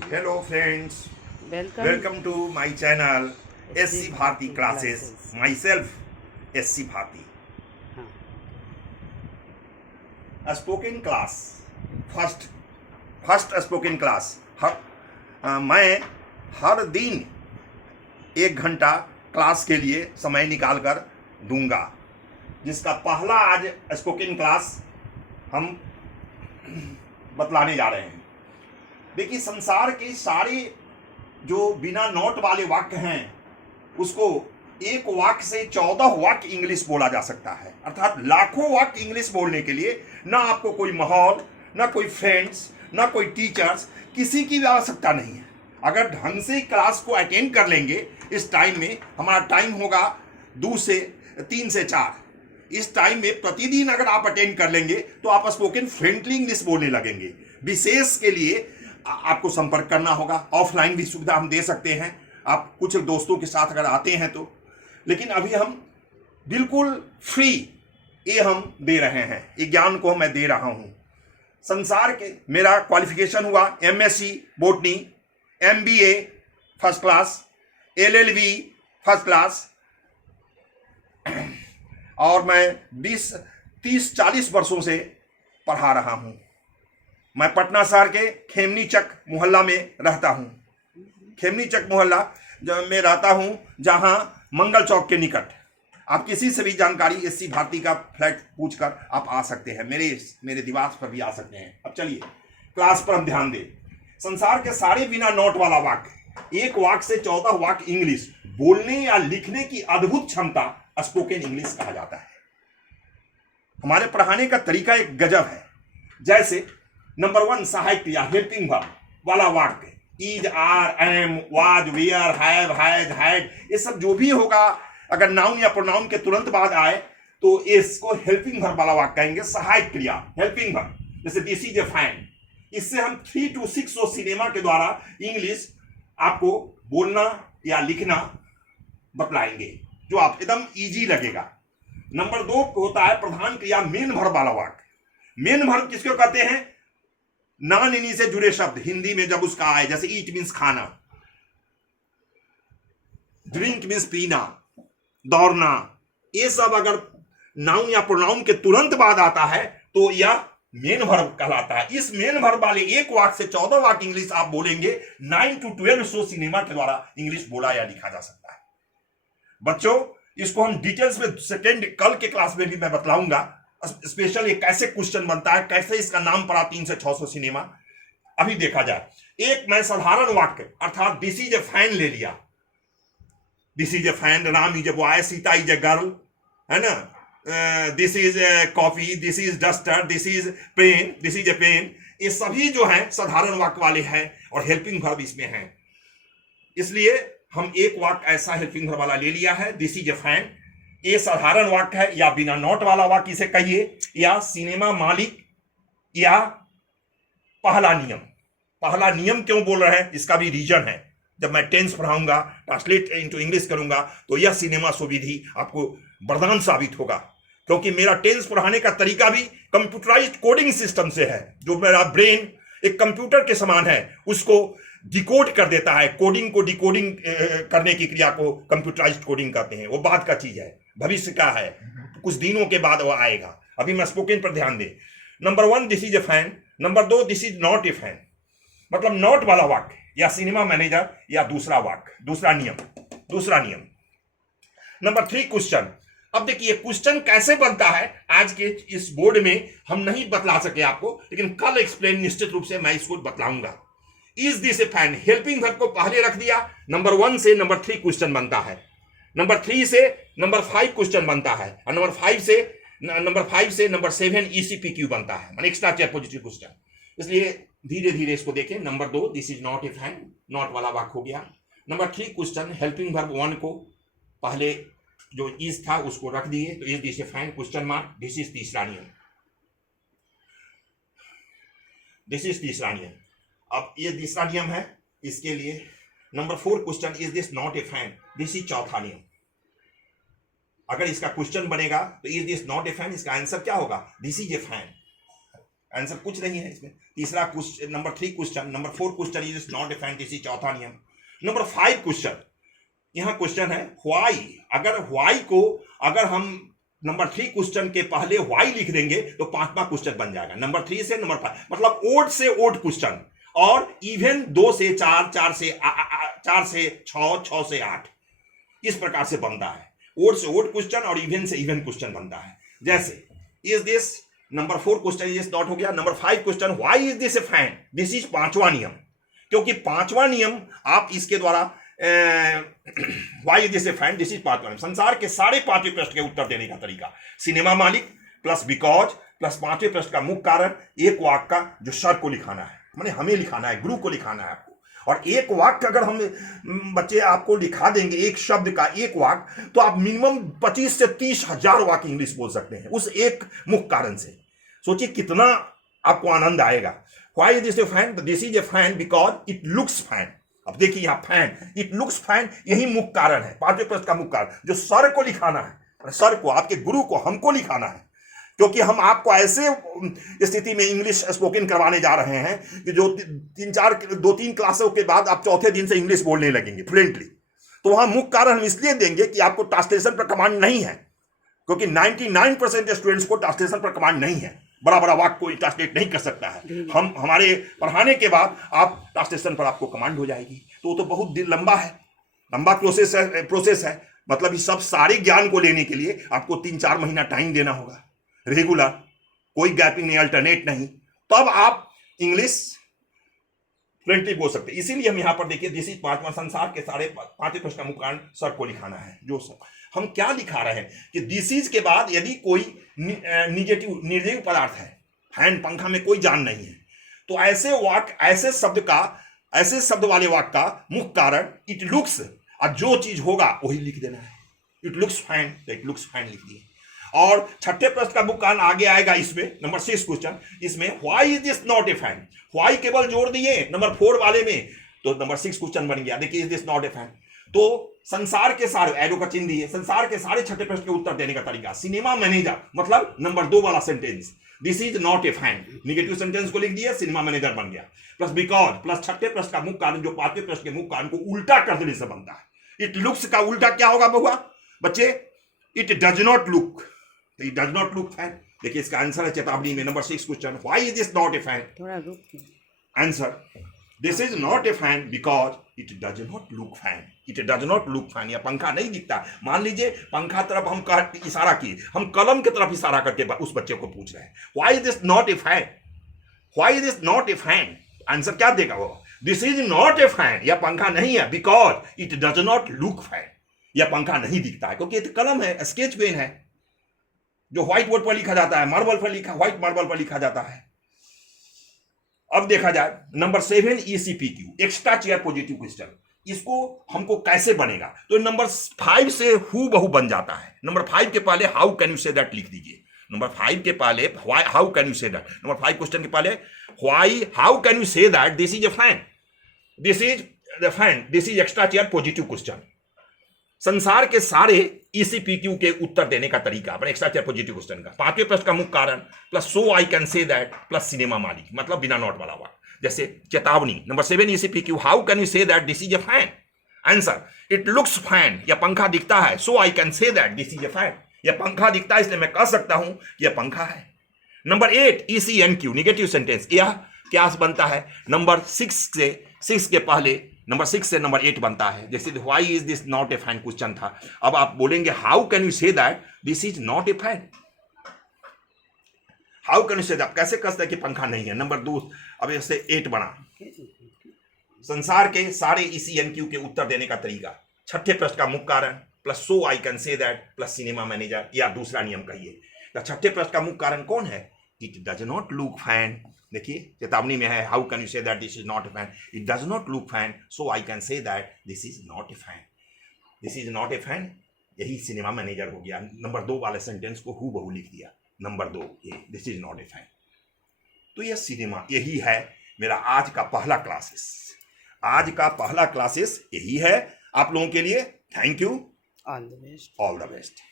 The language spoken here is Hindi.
Hello friends, Welcome welcome to my channel SC SC Bharti Bharti classes. classes. Myself SC Bharti. हाँ, spoken class first first spoken class मैं हर दिन 1 घंटा क्लास के लिए समय निकाल कर दूंगा, जिसका पहला आज स्पोकन क्लास हम बतलाने जा रहे हैं। देखिए, संसार के सारे जो बिना नोट वाले वाक्य हैं उसको एक वाक्य से 14 वाक्य इंग्लिश बोला जा सकता है। अर्थात लाखों वाक्य इंग्लिश बोलने के लिए ना आपको कोई माहौल, ना कोई फ्रेंड्स, ना कोई टीचर्स, किसी की भी आवश्यकता नहीं है। अगर ढंग से क्लास को अटेंड कर लेंगे, इस टाइम में हमारा टाइम होगा 3 से 4। इस टाइम में प्रतिदिन अगर आप अटेंड कर लेंगे तो आप स्पोकन फ्रेंडली इंग्लिश बोलने लगेंगे। विशेष के लिए आपको संपर्क करना होगा। ऑफलाइन भी सुविधा हम दे सकते हैं, आप कुछ दोस्तों के साथ अगर आते हैं तो। लेकिन अभी हम बिल्कुल फ्री ये हम दे रहे हैं, ये ज्ञान को मैं दे रहा हूं। संसार के मेरा क्वालिफिकेशन हुआ MSc botany, MBA first class, LLB first class, और मैं 30-40 वर्षों से पढ़ा रहा हूं। मैं पटना शहर के खेमनी चक मोहल्ला में रहता हूं। खेमनी चक मोहल्ला में रहता हूं, जहां मंगल चौक के निकट। आप किसी से भी जानकारी SC भारती का फ्लैट पूछकर आप आ सकते हैं, मेरे दिवास पर भी आ सकते हैं। अब चलिए क्लास पर हम ध्यान दें। संसार के सारे बिना नोट वाला वाक्य, एक वाक्य से 14 वाक्य इंग्लिश बोलने या लिखने की अद्भुत क्षमता स्पोकन इंग्लिश कहा जाता है। हमारे पढ़ाने का तरीका एक गजब है। जैसे नंबर 1 सहायक क्रिया हेल्पिंग वर्ब वाला वाक्य, is, are, am, was, were, have, has, had, ये सब जो भी होगा, अगर नाउन या प्रोनाउन के तुरंत बाद आए तो इसको हेल्पिंग वर्ब वाला वाक्य कहेंगे, सहायक क्रिया हेल्पिंग वर्ब। जैसे दिस इज ए फैन। इससे हम 3 to 6 शो सिनेमा के द्वारा इंग्लिश आपको बोलना या लिखना बतलाएंगे, जो आप एकदम इजी लगेगा। नंबर 2 होता है प्रधान क्रिया मेन वर्ब वाला वाक्य। मेन वर्ब किसको कहते हैं? नॉन इन्हीं से जुड़े शब्द हिंदी में जब उसका आए, जैसे ईट मीन्स खाना, ड्रिंक मीन्स पीना, दौड़ना, ये सब अगर नाउन या प्रोनाउन के तुरंत बाद आता है तो यह मेन वर्ब कहलाता है। इस मेन वर्ब वाले एक वाक्य से 14 वाक्य इंग्लिश आप बोलेंगे। 9 to 12 शो सिनेमा के द्वारा इंग्लिश बोला या लिखा जा सकता है। बच्चों, इसको हम डिटेल्स में कल के क्लास में भी मैं बतलाऊंगा। स्पेशल ये कैसे क्वेश्चन बनता है, कैसे इसका नाम पड़ा 3 से 600 सिनेमा। अभी देखा जाए, एक मैं साधारण वाक्य अर्थात दिस इज ए फैन ले लिया। This is a fan, Ram is a boy, Sita is a girl, है ना। This is a coffee, this is duster, this is pen, this is a pen. ये सभी जो है साधारण वाक्य वाले हैं और हेल्पिंग वर्ब इसमें है। इसलिए हम एक वाक्य ऐसा हेल्पिंग वर्ब वाला ले लिया है, दिस इज ए फैन। ये साधारण वाक्य है, या बिना नोट वाला वाक्य इसे कहिए, या सिनेमा मालिक, या पहला नियम। पहला नियम क्यों बोल रहे हैं, इसका भी रीजन है। जब मैं टेंस पढ़ाऊंगा, ट्रांसलेट इनटू इंग्लिश करूंगा, तो यह सिनेमा शो विधि आपको वरदान साबित होगा, क्योंकि मेरा टेंस पढ़ाने का तरीका भी कंप्यूटराइज्ड कोडिंग सिस्टम से है। जो मेरा ब्रेन एक कंप्यूटर के समान है, उसको डिकोड कर देता है। कोडिंग को डिकोडिंग करने की क्रिया को कंप्यूटराइज्ड कोडिंग कहते हैं। वो बाद का चीज है, भविष्य का है, कुछ दिनों के बाद वो आएगा। अभी मैं स्पोकन पर ध्यान दें। Number 1 this is a fan. Number 2 this is not a fan, मतलब नॉट वाला वाक्य या सिनेमा मैनेजर या दूसरा वाक्य, दूसरा नियम। Number 3 question. अब देखिए क्वेश्चन कैसे बनता है, आज के इस बोर्ड में हम नहीं बतला सके आपको, लेकिन कल एक्सप्लेन निश्चित रूप से मैं इसको बतलाऊंगा। Is this a fan, helping verb को पहले रख दिया। नंबर 1 से नंबर 3 क्वेश्चन बनता है, नंबर 3 से नंबर 5 क्वेश्चन बनता है, और नंबर 5 से नंबर 7 ECPQ बनता है, माने एक्स्ट्रा चेयर पॉजिटिव क्वेश्चन। इसलिए धीरे धीरे इसको देखें। Number 2 this is not a fan, not वाला वाक्य हो गया। नंबर 3 क्वेश्चन, हेल्पिंग वर्ब 1 को पहले जो इज था उसको रख दिए, तो is this a fan question mark. This is तीसरा नियम। अब ये तीसरा नियम है, इसके लिए number 4 question, is this not a fan, this is चौथा नियम। अगर इसका क्वेश्चन बनेगा तो is this not a fan, इसका आंसर क्या होगा, this is a fan. Answer कुछ नहीं है इसमें। तीसरा question, number 3 question, number 4 question is not defined, this is चौथा नियम। नंबर 5 क्वेश्चन, यहां क्वेश्चन है व्हाई। अगर व्हाई को अगर हम नंबर 3 क्वेश्चन के पहले व्हाई लिख देंगे तो 5वां क्वेश्चन बन जाएगा। नंबर 3 से नंबर 5, मतलब ओड से ओड क्वेश्चन, और इवन 2 से 4, 4 से 6, 6 से 8, इस प्रकार से बनता है। ओड से ओड क्वेश्चन और इवन से इवन क्वेश्चन बनता है। जैसे is this, number 4 question is not हो गया। Number 5 question, why is this a fan, this is 5वां नियम, क्योंकि 5वां नियम आप इसके द्वारा why is this a fan, this is 5वां नियम। संसार के सारे 5वें प्रश्न के उत्तर देने का तरीका, सिनेमा मालिक प्लस बिकॉज प्लस 5वें प्रश्न का मुख्य कारण, एक वाक्य का जो सर को लिखाना है, माने हमें लिखाना है, गुरु को लिखाना है आपको। और एक वाक्य अगर हम बच्चे आपको लिखा देंगे, एक शब्द का एक वाक्य, तो आप मिनिमम 25 से 30 हजार वाक्य इंग्लिश बोल सकते हैं उस एक मुख्य कारण से। सोचिए कितना आपको आनंद आएगा। Why is this a fan, this is a fan because it looks fan. अब देखिए यहां फैन, इट लुक्स फैन, यही मुख्य कारण है, 5वें प्रश्न का मुख्य कारण, जो सर को लिखाना है, सर को, आपके गुरु को, हमको लिखाना है। क्योंकि हम आपको ऐसे स्थिति में इंग्लिश स्पोकन करवाने जा रहे हैं कि जो 2-3 क्लासों के बाद आप चौथे दिन से इंग्लिश बोलने लगेंगे फ्लुएंटली। तो वहां मुख्य कारण हम इसलिए देंगे कि आपको ट्रांसलेशन पर कमांड नहीं है, क्योंकि 99% स्टूडेंट्स को ट्रांसलेशन पर कमांड नहीं है, बड़ा बड़ा वाक्य कोई ट्रांसलेट नहीं कर सकता है। हम हमारे पढ़ाने के बाद आप ट्रांसलेशन पर आपको कमांड हो जाएगी। तो बहुत लंबा है, लंबा प्रोसेस है। मतलब इस सब सारे ज्ञान को लेने के लिए आपको 3-4 महीना टाइम देना होगा रेगुलर, कोई गैपिंग नहीं, अल्टरनेट नहीं, तब आप इंग्लिश फ्लुएंटली बोल सकते हैं। इसीलिए हम यहां पर देखिए, दिस इज 5वां, संसार के सारे 5वें प्रश्न का मुख्य कारण सर को लिखाना है। जो सर, हम क्या दिखा रहे हैं कि दिस इज के बाद यदि कोई निर्जीव पदार्थ है, फैन, पंखा में कोई जान नहीं है, तो ऐसे वाक्य, ऐसे शब्द वाले वाक्य का मुख्य कारण इट लुक्स, और जो चीज होगा वही लिख देना है। इट लुक्स फैन, तो इट लुक्स फैन लिख दिए। और 6ठे प्रश्न का मुख्य कारण आगे आएगा इसमें, नंबर 6 क्वेश्चन, इसमें why is this not a fan, why केवल जोड़ दिए नंबर 4 वाले में, तो नंबर 6 क्वेश्चन बन गया। देखिए is this not a fan, तो संसार के सारे, एरो का चिन्ह दिए, संसार के सारे 6ठे प्रश्न के उत्तर देने का तरीका, सिनेमा मैनेजर, मतलब नंबर 2 वाला sentence, this is not a fan, negative sentence को लिख दिया, सिनेमा मैनेजर बन गया, प्लस बिकॉज, प्लस 6ठे प्रश्न का मुख्य कारण, जो 5वें प्रश्न के मुख्य कारण को उल्टा कर देने से बनता है। इट लुक्स का उल्टा क्या होगा बहुआ बच्चे, it does not look, it does not look fan. देखिए इसका आंसर है चेतावनी में, number 6 question, why is this not a fan, थोड़ा रुक, answer this is not a fan because it does not look fan, it does not look fan, या पंखा नहीं दिखता। मान लीजिए पंखा तरफ हम इशारा किए, हम कलम की तरफ इशारा करके उस बच्चे को पूछ रहे हैं, why is this not a fan, why is this not a fan, answer क्या देगा वो, this is not a fan, या पंखा नहीं है, because it does not look fan, या पंखा नहीं दिखता है, क्योंकि ये कलम है, स्केच पेन है, जो व्हाइट बोर्ड पर लिखा जाता है, मार्बल पर लिखा, व्हाइट मार्बल पर लिखा जाता है। अब देखा जाए number 7 ECPQ, extra chair positive question, इसको हमको कैसे बनेगा, तो नंबर 5 से हु बहु बन जाता है। नंबर 5 के पहले how can you say that लिख दीजिए, नंबर 5 के पहले how can you say that, number 5 question के पहले why, how can you say that this is a fan, this is the fan, this is extra chair positive question. संसार के सारे ECPQ के उत्तर देने का तरीका, अपने एक्स्ट्रा चेयर पॉजिटिव क्वेश्चन का, 5वें प्रश्न का मुख्य कारण, plus so I can say that, plus cinema मालिक, मतलब बिना नॉट वाला वाला, जैसे चेतावनी, number 7 ECPQ, how can you say that this is a fan, answer it looks fan, या पंखा दिखता है, so I can say that this is a fan, या पंखा दिखता है इसलिए मैं कह सकता हूं कि यह पंखा है। नंबर 8 ECNQ, निगेटिव सेंटेंस, यह क्या बनता है, नंबर 6 के पहले, नंबर 6 से नंबर 8 बनता है। जैसे why is this not a fan question था, अब आप बोलेंगे how can you say that this is not a fan, how can you say that, कैसे कह सकते हैं कि पंखा नहीं है। नंबर 2, अब इससे 8 बना, संसार के सारे ECNQ के उत्तर देने का तरीका, 6ठे प्रश्न का मुख्य कारण, plus so I can say that, plus cinema manager, या दूसरा नियम कहिए। तो 6ठे प्रश्न का मुख्य कारण कौन है, it does not look fan, देखिए चेतावनी में है, how can you say that this is not a fan, it does not look fan, so I can say that this is not a fan, this is not a fan, यही सिनेमा मैनेजर हो गया। नंबर 2 वाले सेंटेंस को हु बहु लिख दिया, नंबर 2 ये this is not a fan. तो यह सिनेमा, यही है मेरा आज का पहला क्लासेस, आज का पहला क्लासेस यही है आप लोगों के लिए। Thank you, all the best, all the best.